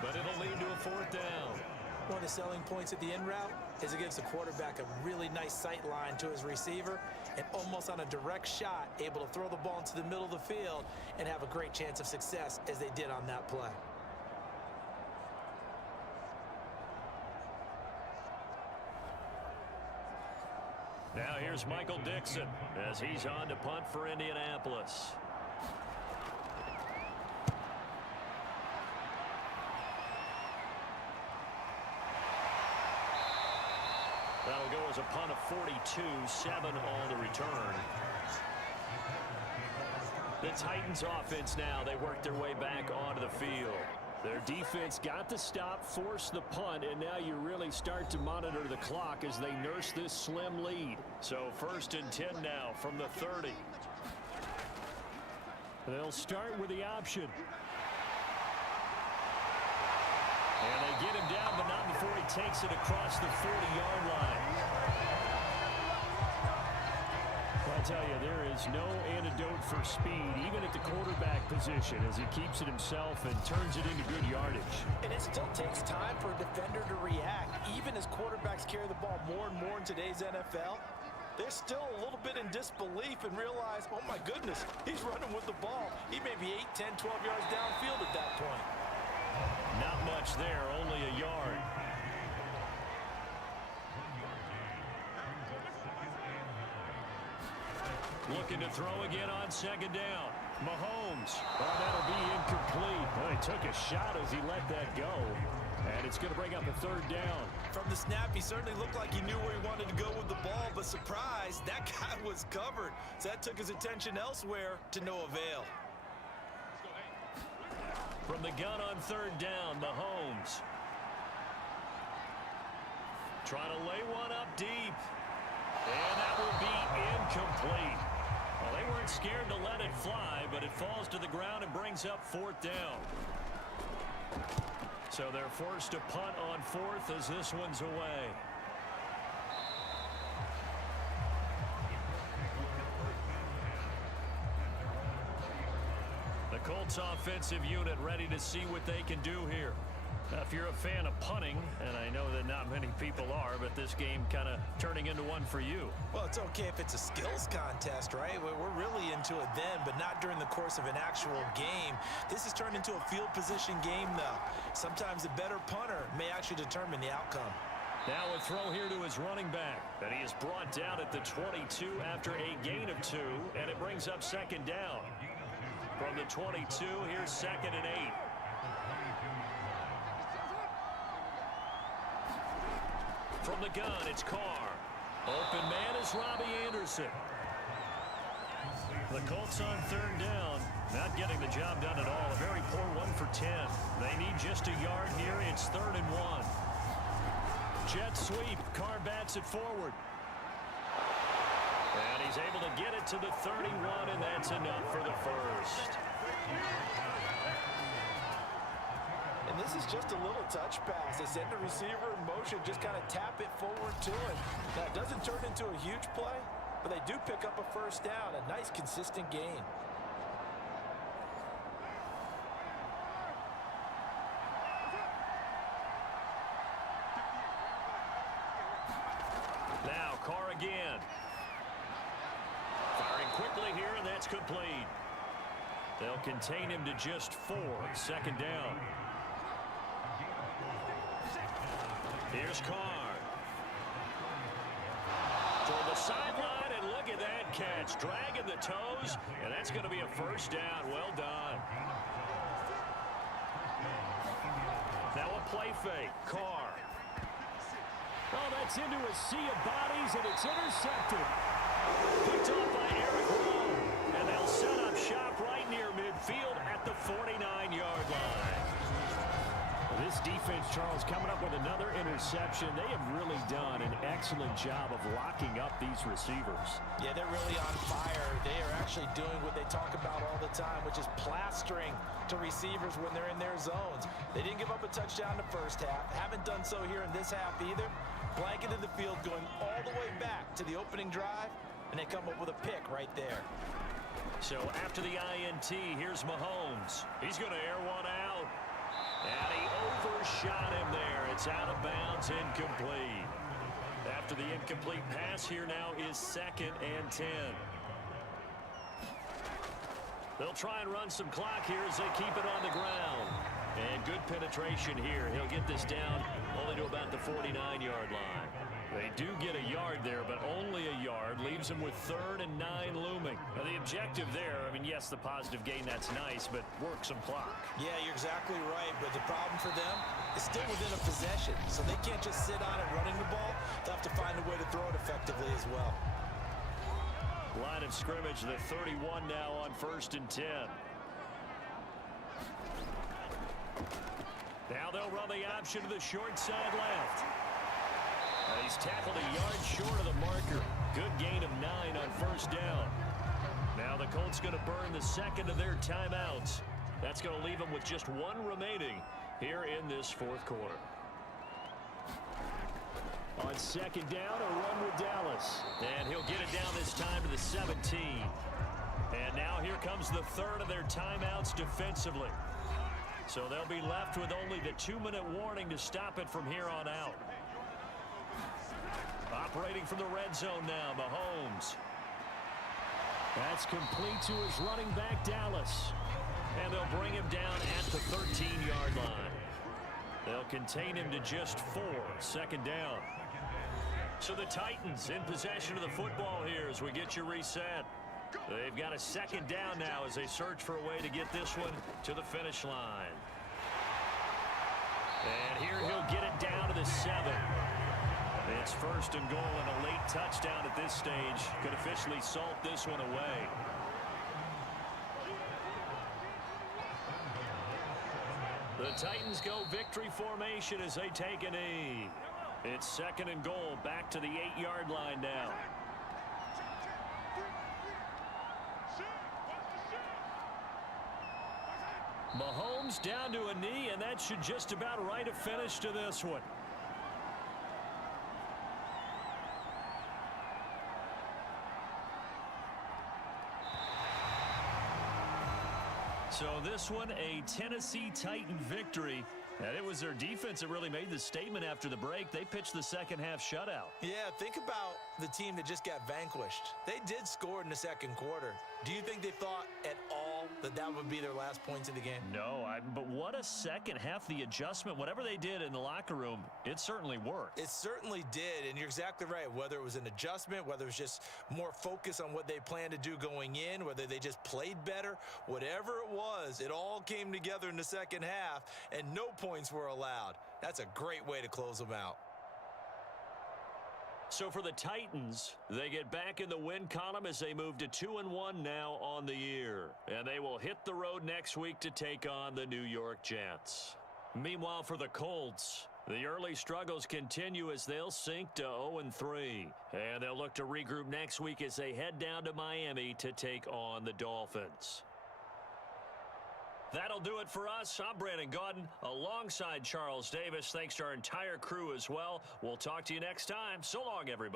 but it'll lead to a 4th down. One of the selling points of the in route is it gives the quarterback a really nice sight line to his receiver and almost on a direct shot able to throw the ball into the middle of the field and have a great chance of success as they did on that play. Now here's Michael Dixon as he's on to punt for Indianapolis. That'll go as a punt of 42, 7 on the return. The Titans offense now, they work their way back onto the field. Their defense got the stop, forced the punt, and now you really start to monitor the clock as they nurse this slim lead. So 1st and 10 now from the 30. They'll start with the option. And they get him down, but not before he takes it across the 40-yard line. I tell you, there is no antidote for speed, even at the quarterback position, as he keeps it himself and turns it into good yardage. And it still takes time for a defender to react. Even as quarterbacks carry the ball more and more in today's NFL, they're still a little bit in disbelief and realize, oh my goodness, he's running with the ball. He may be 8, 10, 12 yards downfield at that point. Not much there, only a yard. Looking to throw again on 2nd down. Mahomes. Oh, that'll be incomplete. Well, he took a shot as he let that go. And it's going to bring up a 3rd down. From the snap, he certainly looked like he knew where he wanted to go with the ball, but surprise, that guy was covered. So that took his attention elsewhere to no avail. From the gun on 3rd down, Mahomes. Trying to lay one up deep. And that will be incomplete. Well, they weren't scared to let it fly, but it falls to the ground and brings up 4th down. So they're forced to punt on 4th as this one's away. The Colts offensive unit ready to see what they can do here. Now, if you're a fan of punting, and I know that not many people are, but this game kind of turning into one for you. Well, it's okay if it's a skills contest, right? We're really into it then, but not during the course of an actual game. This has turned into a field position game, though. Sometimes the better punter may actually determine the outcome. Now a throw here to his running back. And he is brought down at the 22 after a gain of 2. And it brings up second down. From the 22, here's 2nd and 8. From the gun, it's Carr. Open man is Robbie Anderson. The Colts on 3rd down. Not getting the job done at all. A very poor 1 for 10. They need just a yard here. It's 3rd and 1. Jet sweep. Carr bats it forward. And he's able to get it to the 31, and that's enough for the first. And this is just a little touch pass. They send the receiver in motion, just kind of tap it forward to him. That doesn't turn into a huge play, but they do pick up a first down. A nice, consistent gain. Now Carr again. Firing quickly here, and that's complete. They'll contain him to just 4. 2nd down. Here's Carr. For the sideline, and look at that catch. Dragging the toes, and that's going to be a first down. Well done. Now a play fake. Carr. Oh, that's into a sea of bodies, and it's intercepted. Picked off by Eric Rowe. And they'll set up shop right near midfield at the 49-yard line. This defense, Charles, coming up with another interception. They have really done an excellent job of locking up these receivers. Yeah, they're really on fire. They are actually doing what they talk about all the time, which is plastering to receivers when they're in their zones. They didn't give up a touchdown the first half. Haven't done so here in this half either. Blanketed the field going all the way back to the opening drive, and they come up with a pick right there. So after the INT, here's Mahomes. He's going to air one out. And he overshot him there. It's out of bounds, incomplete. After the incomplete pass, here now is 2nd and 10. They'll try and run some clock here as they keep it on the ground. And good penetration here. He'll get this down only to about the 49-yard line. They do get a yard there, but only a yard. Leaves them with 3rd and 9 looming. Now, the objective there, I mean, yes, the positive gain, that's nice, but work some clock. Yeah, you're exactly right, but the problem for them is still within a possession, so they can't just sit on it running the ball. They'll have to find a way to throw it effectively as well. Line of scrimmage, the 31 now on 1st and 10. Now they'll run the option to the short side left. He's tackled a yard short of the marker. Good gain of 9 on 1st down. Now the Colts going to burn the 2nd of their timeouts. That's going to leave them with just 1 remaining here in this 4th quarter. On 2nd down, a run with Dallas. And he'll get it down this time to the 17. And now here comes the 3rd of their timeouts defensively. So they'll be left with only the 2-minute warning to stop it from here on out. Operating from the red zone now, Mahomes. That's complete to his running back, Dallas. And they'll bring him down at the 13-yard line. They'll contain him to just 4, 2nd down. So the Titans in possession of the football here as we get you reset. They've got a 2nd down now as they search for a way to get this one to the finish line. And here he'll get it down to the 7. It's 1st and goal and a late touchdown at this stage could officially salt this one away. The Titans go victory formation as they take a knee. It's 2nd and goal, back to the 8-yard line now. Mahomes down to a knee, and that should just about write a finish to this one. So this one, a Tennessee Titan victory. And it was their defense that really made the statement after the break. They pitched the 2nd half shutout. Yeah, think about the team that just got vanquished. They did score in the 2nd quarter. Do you think they thought at all that would be their last points of the game? No, but what a second half. The adjustment, whatever they did in the locker room, it certainly worked. It certainly did, and you're exactly right. Whether it was an adjustment, whether it was just more focus on what they planned to do going in, whether they just played better, whatever it was, it all came together in the second half, and no points were allowed. That's a great way to close them out. So for the Titans, they get back in the win column as they move to 2-1 now on the year. And they will hit the road next week to take on the New York Jets. Meanwhile, for the Colts, the early struggles continue as they'll sink to 0-3. And they'll look to regroup next week as they head down to Miami to take on the Dolphins. That'll do it for us. I'm Brandon Gaudin alongside Charles Davis. Thanks to our entire crew as well. We'll talk to you next time. So long, everybody.